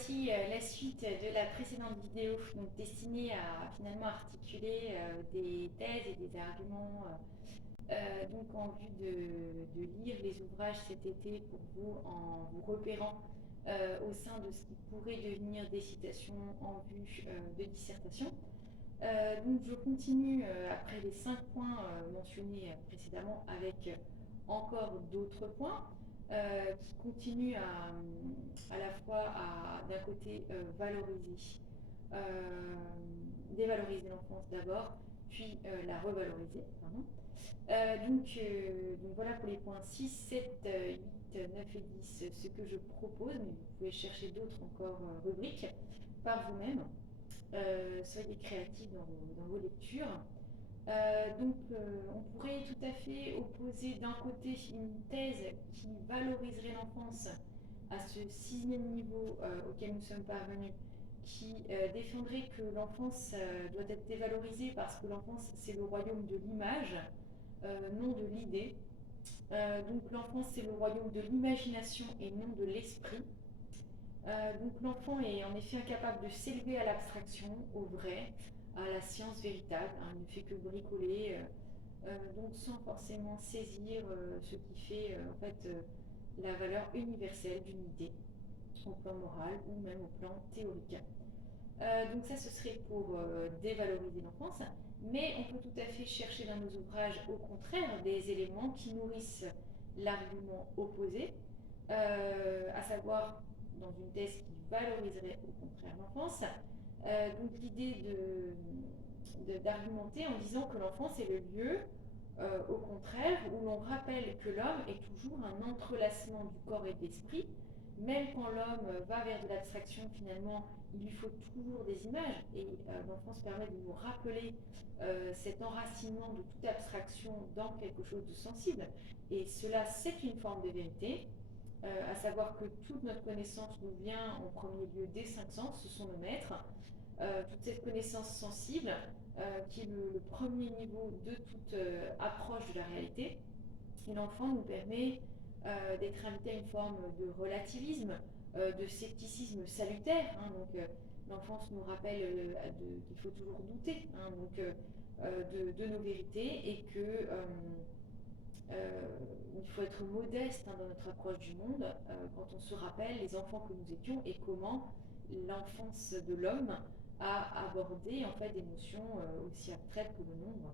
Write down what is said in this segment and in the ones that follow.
voici la suite de la précédente vidéo, donc destinée à finalement articuler des thèses et des arguments donc en vue de lire les ouvrages cet été pour vous en vous repérant au sein de ce qui pourrait devenir des citations en vue de dissertation. Donc je continue après les 5 points mentionnés précédemment avec encore d'autres points qui continuent à la fois d'un côté valoriser, dévaloriser l'enfance d'abord, puis la revaloriser. Pardon. Donc voilà pour les points 6, 7, 8, 9 et 10, ce que je propose, mais vous pouvez chercher d'autres encore rubriques par vous-même. Soyez créatifs dans vos lectures. On pourrait tout à fait opposer d'un côté une thèse qui valoriserait l'enfance à ce 6e niveau auquel nous sommes parvenus, qui défendrait que l'enfance doit être dévalorisée parce que l'enfance c'est le royaume de l'image, non de l'idée. Donc l'enfance c'est le royaume de l'imagination et non de l'esprit. Donc l'enfant est en effet incapable de s'élever à l'abstraction, au vrai, à la science véritable, hein, il ne fait que bricoler, donc sans forcément saisir ce qui fait en fait la valeur universelle d'une idée, au plan moral ou même au plan théorique. Donc ça, ce serait pour dévaloriser l'enfance, mais on peut tout à fait chercher dans nos ouvrages, au contraire, des éléments qui nourrissent l'argument opposé, à savoir dans une thèse qui valoriserait au contraire l'enfance. Donc l'idée d'argumenter en disant que l'enfance est le lieu, au contraire, où l'on rappelle que l'homme est toujours un entrelacement du corps et de l'esprit. Même quand l'homme va vers de l'abstraction, finalement, il lui faut toujours des images. Et l'enfance permet de nous rappeler cet enracinement de toute abstraction dans quelque chose de sensible. Et cela, c'est une forme de vérité. À savoir que toute notre connaissance nous vient en premier lieu des 5 sens, ce sont nos maîtres. Toute cette connaissance sensible, qui est le premier niveau de toute approche de la réalité. Et l'enfant nous permet d'être invité à une forme de relativisme, de scepticisme salutaire. Hein, donc l'enfance nous rappelle qu'il faut toujours douter, hein, donc, de nos vérités et que il faut être modeste, hein, dans notre approche du monde quand on se rappelle les enfants que nous étions et comment l'enfance de l'homme a abordé en fait des notions aussi abstraites que le nombre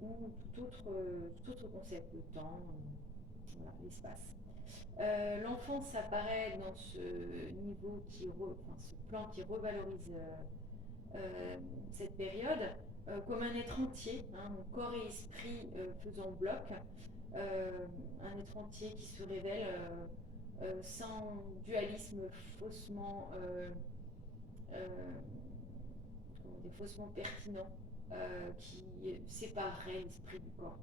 ou tout autre concept, le temps, voilà, l'espace. L'enfance apparaît dans ce niveau enfin, ce plan qui revalorise cette période comme un être entier, hein, corps et esprit faisant bloc, un être entier qui se révèle sans dualisme faussement, euh, faussement pertinent, qui séparerait l'esprit du corps.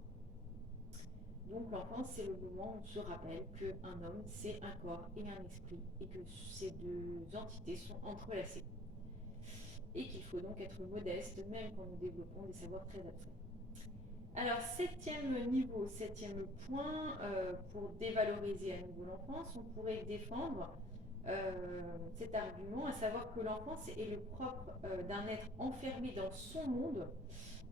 Donc l'enfance, c'est le moment où on se rappelle qu'un homme, c'est un corps et un esprit, et que ces deux entités sont entrelacées. Et qu'il faut donc être modeste, même quand nous développons des savoirs très abstraits. Alors, 7e niveau, 7e point, pour dévaloriser à nouveau l'enfance, on pourrait défendre cet argument, à savoir que l'enfance est le propre d'un être enfermé dans son monde,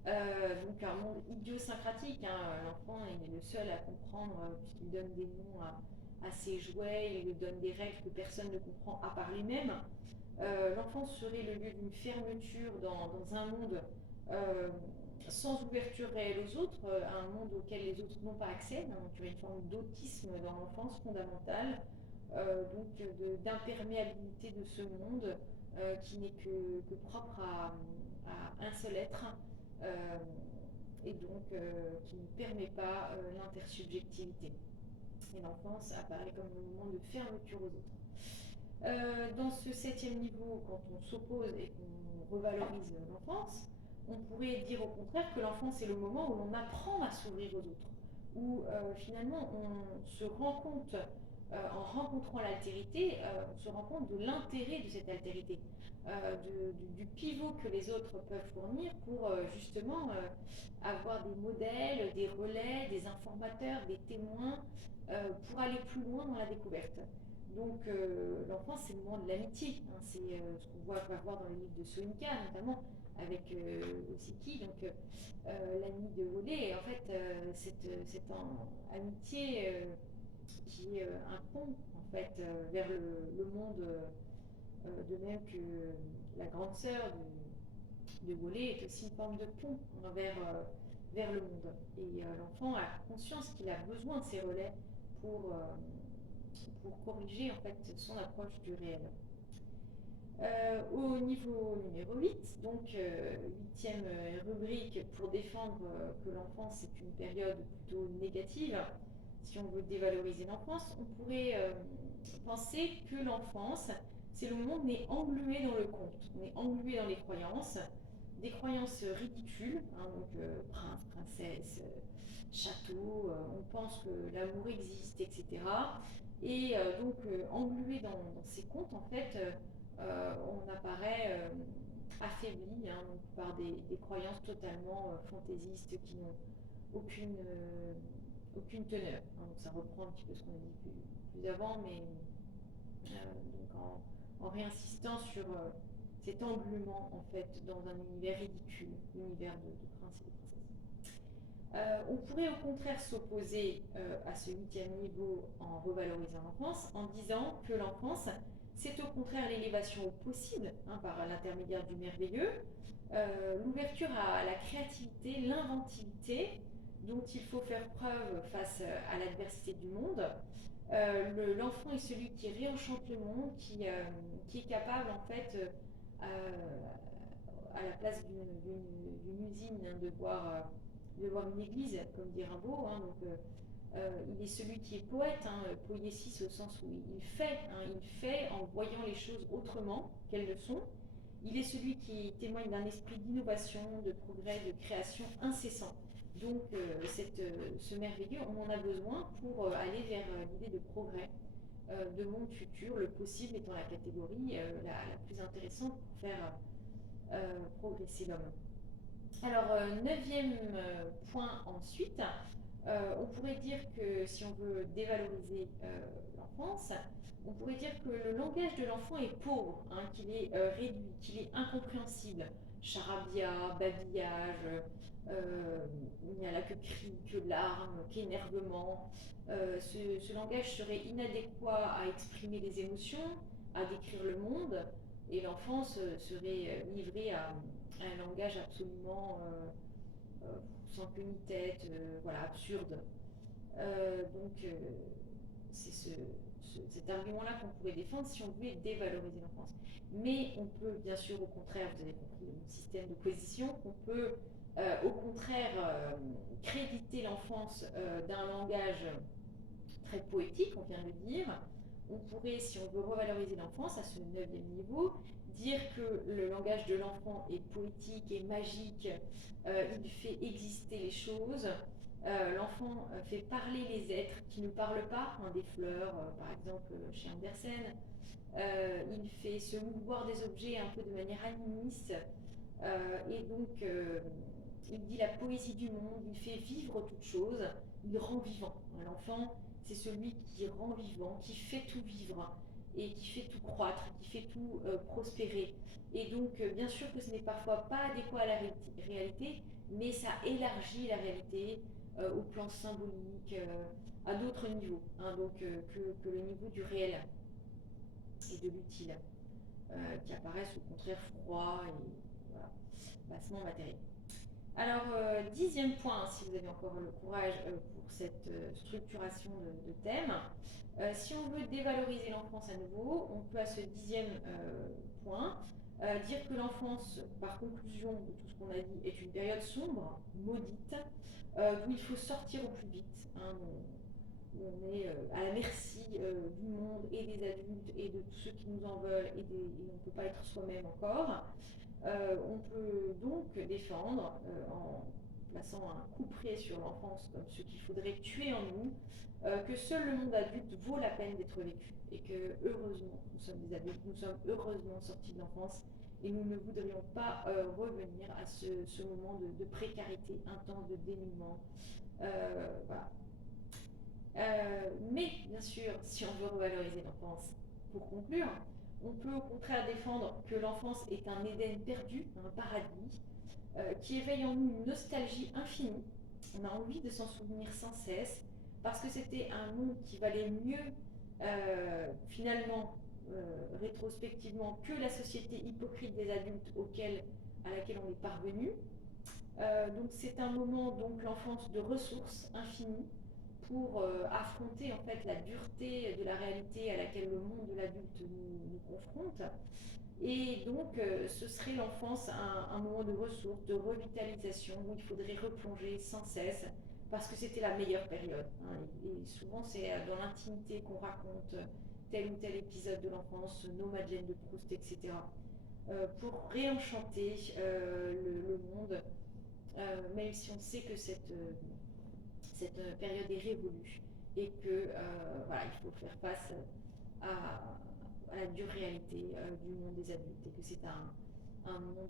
donc un monde idiosyncratique. Hein, l'enfant est le seul à comprendre, puisqu'il donne des noms à ses jouets, il lui donne des règles que personne ne comprend à part lui-même. L'enfance serait le lieu d'une fermeture dans un monde sans ouverture réelle aux autres, un monde auquel les autres n'ont pas accès. Hein, donc il y aurait une forme d'autisme dans l'enfance fondamentale, donc d'imperméabilité de ce monde qui n'est que propre à un seul être, euh, et donc qui ne permet pas l'intersubjectivité. Et l'enfance apparaît comme un moment de fermeture aux autres. Dans ce 7e niveau, quand on s'oppose et qu'on revalorise l'enfance, on pourrait dire au contraire que l'enfance est le moment où l'on apprend à s'ouvrir aux autres, où finalement on se rend compte, en rencontrant l'altérité, on se rend compte de l'intérêt de cette altérité, du pivot que les autres peuvent fournir pour justement avoir des modèles, des relais, des informateurs, des témoins, pour aller plus loin dans la découverte. Donc l'enfance, c'est le moment de l'amitié, hein, c'est ce qu'on va voir dans le livre de Sonika notamment, avec Osiki, donc l'ami de Olé, et en fait cette amitié qui est un pont en fait vers le monde, de même que la grande sœur de Wolé est aussi une forme de pont vers le monde. Et l'enfant a conscience qu'il a besoin de ces relais pour, euh, pour corriger en fait son approche du réel. Au niveau numéro 8, donc huitième rubrique pour défendre que l'enfance est une période plutôt négative. Si on veut dévaloriser l'enfance, on pourrait penser que l'enfance, c'est le moment où on est englué dans le conte, on est englué dans les croyances, des croyances ridicules, hein, donc prince, princesse, château, on pense que l'amour existe, etc. Et donc englué dans ces contes, en fait, on apparaît affaibli, hein, donc par des croyances totalement fantaisistes qui n'ont aucune, aucune teneur, hein. Donc ça reprend un petit peu ce qu'on a dit plus avant, mais donc en réinsistant sur cet engluement en fait dans un univers ridicule, l'univers de princes et de princesses. On pourrait au contraire s'opposer à ce huitième niveau en revalorisant l'enfance, en disant que l'enfance, c'est au contraire l'élévation au possible, hein, par l'intermédiaire du merveilleux, l'ouverture à la créativité, l'inventivité dont il faut faire preuve face à l'adversité du monde. L'enfant est celui qui réenchante le monde, qui est capable en fait, à la place d'une usine, hein, de voir une église, comme dit Rimbaud, hein, donc, il est celui qui est poète, hein, poiesis au sens où il fait en voyant les choses autrement qu'elles le sont. Il est celui qui témoigne d'un esprit d'innovation, de progrès, de création incessant. Donc ce merveilleux, on en a besoin pour aller vers l'idée de progrès, de monde futur, le possible étant la catégorie la plus intéressante pour faire progresser l'homme. Alors, neuvième point ensuite, on pourrait dire que si on veut dévaloriser l'enfance, on pourrait dire que le langage de l'enfant est pauvre, hein, qu'il est réduit, qu'il est incompréhensible. Charabia, babillage, il n'y a là que cris, que larmes, qu'énervement. Ce langage serait inadéquat à exprimer les émotions, à décrire le monde, et l'enfant serait livré à un langage absolument sans queue ni tête, voilà, absurde. Donc, c'est cet argument-là qu'on pourrait défendre si on voulait dévaloriser l'enfance. Mais on peut, bien sûr, au contraire, vous avez compris mon système de position, on peut au contraire créditer l'enfance d'un langage très poétique, on vient de le dire. On pourrait, si on veut revaloriser l'enfance à ce neuvième niveau, dire que le langage de l'enfant est poétique et magique, il fait exister les choses. L'enfant fait parler les êtres qui ne parlent pas, hein, des fleurs, par exemple chez Andersen. Il fait se mouvoir des objets un peu de manière animiste. Et donc, il dit la poésie du monde, il fait vivre toute chose, il rend vivant. L'enfant, c'est celui qui rend vivant, qui fait tout vivre et qui fait tout croître, qui fait tout prospérer. Et donc, bien sûr que ce n'est parfois pas adéquat à la réalité, mais ça élargit la réalité au plan symbolique, à d'autres niveaux, hein, donc, que le niveau du réel et de l'utile, qui apparaissent au contraire froid et voilà, bassement matériel. Alors, dixième point, si vous avez encore le courage pour cette structuration de thème, si on veut dévaloriser l'enfance à nouveau, on peut à ce dixième point dire que l'enfance, par conclusion de tout ce qu'on a dit, est une période sombre, maudite, d'où il faut sortir au plus vite, hein, où on est à la merci du monde et des adultes et de tous ceux qui nous en veulent et on ne peut pas être soi-même encore. On peut donc défendre, en plaçant un couperet sur l'enfance comme ce qu'il faudrait tuer en nous, que seul le monde adulte vaut la peine d'être vécu et que heureusement nous sommes des adultes, nous sommes heureusement sortis de l'enfance et nous ne voudrions pas revenir à ce moment de précarité intense, de dénuement. Voilà. Mais bien sûr, si on veut revaloriser l'enfance, pour conclure, on peut au contraire défendre que l'enfance est un Éden perdu, un paradis, qui éveille en nous une nostalgie infinie. On a envie de s'en souvenir sans cesse, parce que c'était un monde qui valait mieux, finalement, rétrospectivement, que la société hypocrite des adultes à laquelle on est parvenu. Donc c'est un moment, donc l'enfance, de ressources infinies pour affronter en fait la dureté de la réalité à laquelle le monde de l'adulte nous confronte. Et donc, ce serait l'enfance un moment de ressources, de revitalisation, où il faudrait replonger sans cesse, parce que c'était la meilleure période, hein. Et souvent, c'est dans l'intimité qu'on raconte tel ou tel épisode de l'enfance, nos Madeleines de Proust, etc., pour réenchanter le monde, même si on sait que cette période est révolue et que voilà, il faut faire face à la dure réalité du monde des adultes et que c'est un monde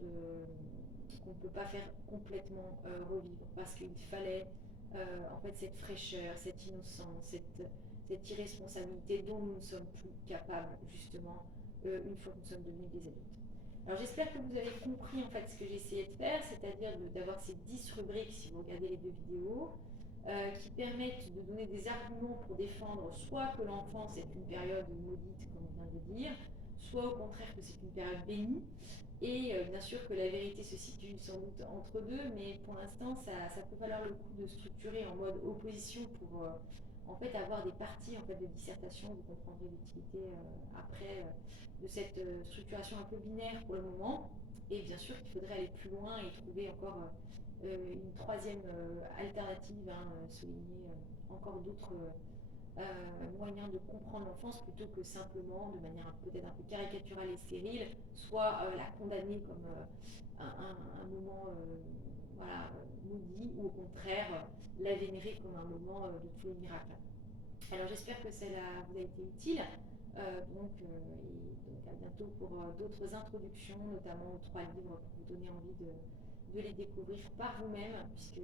qu'on ne peut pas faire complètement revivre parce qu'il fallait en fait cette fraîcheur, cette innocence, cette irresponsabilité dont nous ne sommes plus capables justement une fois que nous sommes devenus des adultes. Alors j'espère que vous avez compris en fait ce que j'ai essayé de faire, c'est-à-dire d'avoir ces 10 rubriques si vous regardez les deux vidéos, qui permettent de donner des arguments pour défendre soit que l'enfance est une période maudite, comme on vient de dire, soit au contraire que c'est une période bénie. Et bien sûr que la vérité se situe sans doute entre deux, mais pour l'instant, ça peut valoir le coup de structurer en mode opposition pour en fait avoir des parties en fait, de dissertation. Vous comprendrez l'utilité après de cette structuration un peu binaire pour le moment. Et bien sûr qu'il faudrait aller plus loin et trouver encore une troisième alternative, hein, souligner encore d'autres moyens de comprendre l'enfance plutôt que simplement, de manière peut-être un peu caricaturale et stérile, soit la condamner comme un moment voilà, maudit, ou au contraire la vénérer comme un moment de tous les miracles. Alors j'espère que cela vous a été utile. Et donc à bientôt pour d'autres introductions, notamment aux 3 livres, pour vous donner envie de les découvrir par vous-même, puisque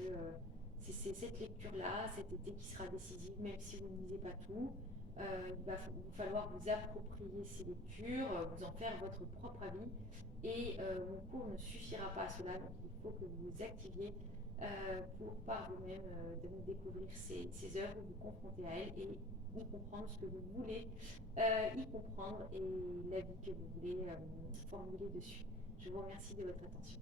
c'est cette lecture-là, cet été, qui sera décisive, même si vous ne lisez pas tout. Il va vous falloir vous approprier ces lectures, vous en faire votre propre avis. Et mon cours ne suffira pas à cela, donc il faut que vous vous activiez pour par vous-même découvrir ces œuvres, vous confronter à elles et y comprendre ce que vous voulez y comprendre et l'avis que vous voulez formuler dessus. Je vous remercie de votre attention.